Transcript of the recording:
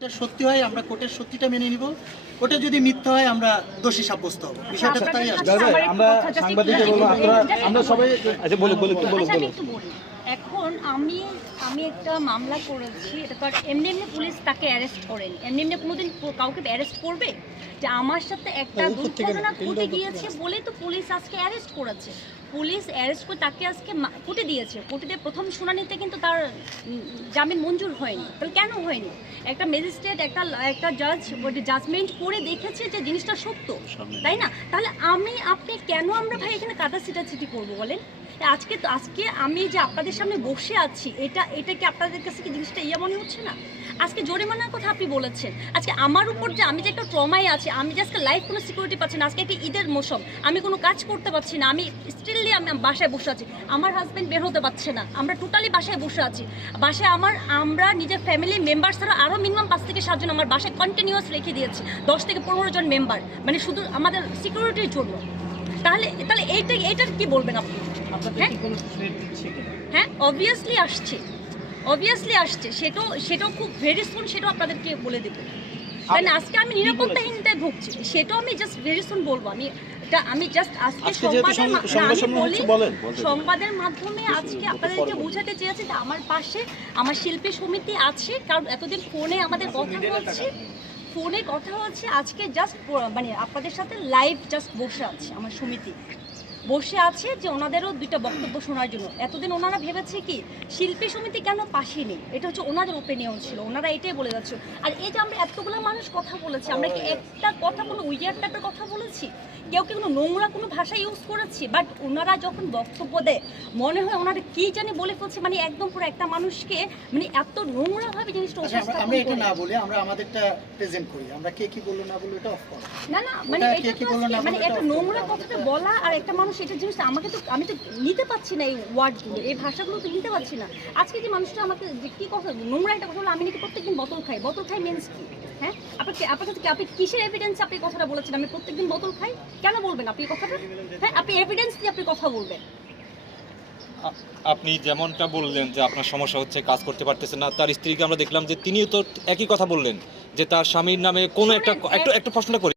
এটা সত্যি হয় আমরা কোর্টের সত্যিটা মেনে নিব। ওটা যদি মিথ্যা হয় আমরা দোষী সাব্যস্ত হব। বিষয়টা তাই আসছে দাদা আমার সাংবাদিকদের বলব আপনারা আমরা সবাই আচ্ছা বলুন বলুন বলুন। আচ্ছা, বলুন একটু বলি। এখন আমি আমি একটা মামলা করেছি এটা তো আর এমনি এমনি পুলিশ তাকে অ্যারেস্ট করেন। এমনি এমনি কোনোদিন কাউকে অ্যারেস্ট করবে? যে আমার সাথে একটা দুর্ঘটনা ঘটে গিয়েছে বলে তো পুলিশ আজকে অ্যারেস্ট করেছে। পুলিশ অ্যারেস্ট করে তাকে আজকে মা- কোর্টে দিয়েছে। কোর্টে প্রথম শুনানিতে কিন্তু তার জামিন মঞ্জুর হয়নি। তাহলে কেন হয়নি? একটা ম্যাজিস্ট্রেট একটা একটা জাজ জাজমেন্ট করে দেখেছে যে জিনিসটা সত্য তাই না? তাহলে আমি আপনি কেন আমরা ভাই এখানে কাদা ছিটাছিটি করব বলেন? আজকে তো, আজকে আমি যে আপনাদের সামনে বসে আছি, এটা এটা কি আপনাদের কাছে কি জিনিসটা ইয়া মনে হচ্ছে না? আজকে জরিমানার কথা আপনি বলেছেন। আজকে আমার উপর যে আমি যে একটা ট্রমায় আছি, আমি যে আজকে লাইফ কোনো সিকিউরিটি পাচ্ছি না, আজকে একটা ঈদের মৌসুম, আমি কোনো কাজ করতে পারছি না, আমি স্টিললি আমি বাসায় বসে আছি। আমার হাজব্যান্ড বের হতে পারছে না, আমরা টোটালি বাসায় বসে আছি। বাসায় আমার, আমরা নিজের ফ্যামিলি মেম্বার ছাড়া আরও মিনিমাম পাঁচ থেকে সাতজন আমার বাসায় কন্টিনিউয়াস রেখে দিয়েছি, দশ থেকে পনেরো জন মেম্বার মানে শুধু আমাদের সিকিউরিটির জন্য। তাহলে তাহলে এইটা এইটার কি বলবেন আপনি? হ্যাঁ? হ্যাঁ অবভিয়াসলি আসছে। অবভিয়াসলি আসছে। সেটাও সেটাও খুব ভেরি সুন সেটাও আপনাদেরকে বলে দেবো। কারণ আজকে আমি নিরাপত্তাহীনতায় ভুগছি। সেটাও আমি জাস্ট ভেরি সুন বলব। আমি এটা আমি জাস্ট আজকে সংবাদের। সংবাদের মাধ্যমে আজকে আপনাদেরকে বোঝাতে চেয়েছি যে আমার পাশে আমার শিল্পী সমিতি আছে। কারণ এতদিন ফোনে আমাদের কথা হচ্ছে ফোনে কথা হচ্ছে আজকে জাস্ট মানে আপনাদের সাথে লাইভ জাস্ট বসে আছে আমার সমিতি। বসে আছে যে ওনাদেরও দুইটা বক্তব্য শোনার জন্য। এতদিন ওনারা ভেবেছে কি শিল্পী সমিতি কেন পাশে নেই? এটা হচ্ছে ওনাদের ওপিনিয়ন ছিল। ওনারা এটাই বলে যাচ্ছে। আর এই যে আমরা এতগুলো মানুষ কথা বলেছি আমরা কি একটা কথা কোনো টাইপের কথা বলেছি? কেউ কি কোনো নোংরা কোনো ভাষা ইউজ করেছি? বাট ওনারা যখন বক্তব্য দেয় মনে হয় ওনারা কি জানি বলে ফেলছে মানে একদম পুরো একটা মানুষকে মানে এত নোংরাভাবে জিনিসটা আচ্ছা, আমরা- এটা না বলে আমরা আমাদেরটা প্রেজেন্ট করি। আমরা কে কি বলল না বলল এটা অফ না না মানে এটা কি তো বলল না মানে এটা নোংরা কথাটা বলা আর একটা মানুষ এটা জিনিসটা আমাকে তো আমি তো নিতে পারছি না এই ওয়ার্ডগুলো এই ভাষাগুলো তো নিতে পারছি না। আজকে যে মানুষটা আমাকে যে কি কথা নোংরা একটা কথা বলে আমি নাকি প্রত্যেকদিন বোতল খাই। বোতল খাই মিনস কি? হ্যাঁ? আপনাকে আপনার কাছে কি আপনি কিসের এভিডেন্স আপনি কথাটা বলেছেন? আমি প্রত্যেকদিন বোতল খাই? কেন বলবেন আপনি কথাটা? হ্যাঁ আপনি এভিডেন্স দিয়ে আপনি কথা বলবেন। আপনি যেমনটা বললেন যে আপনার সমস্যা হচ্ছে কাজ করতে পারতেছেন না তার স্ত্রীকে আমরা দেখলাম যে তিনিও তো একই কথা বললেন যে তার স্বামীর নামে কোনো একটা শোনেন, একটু একটু প্রশ্নটা করি।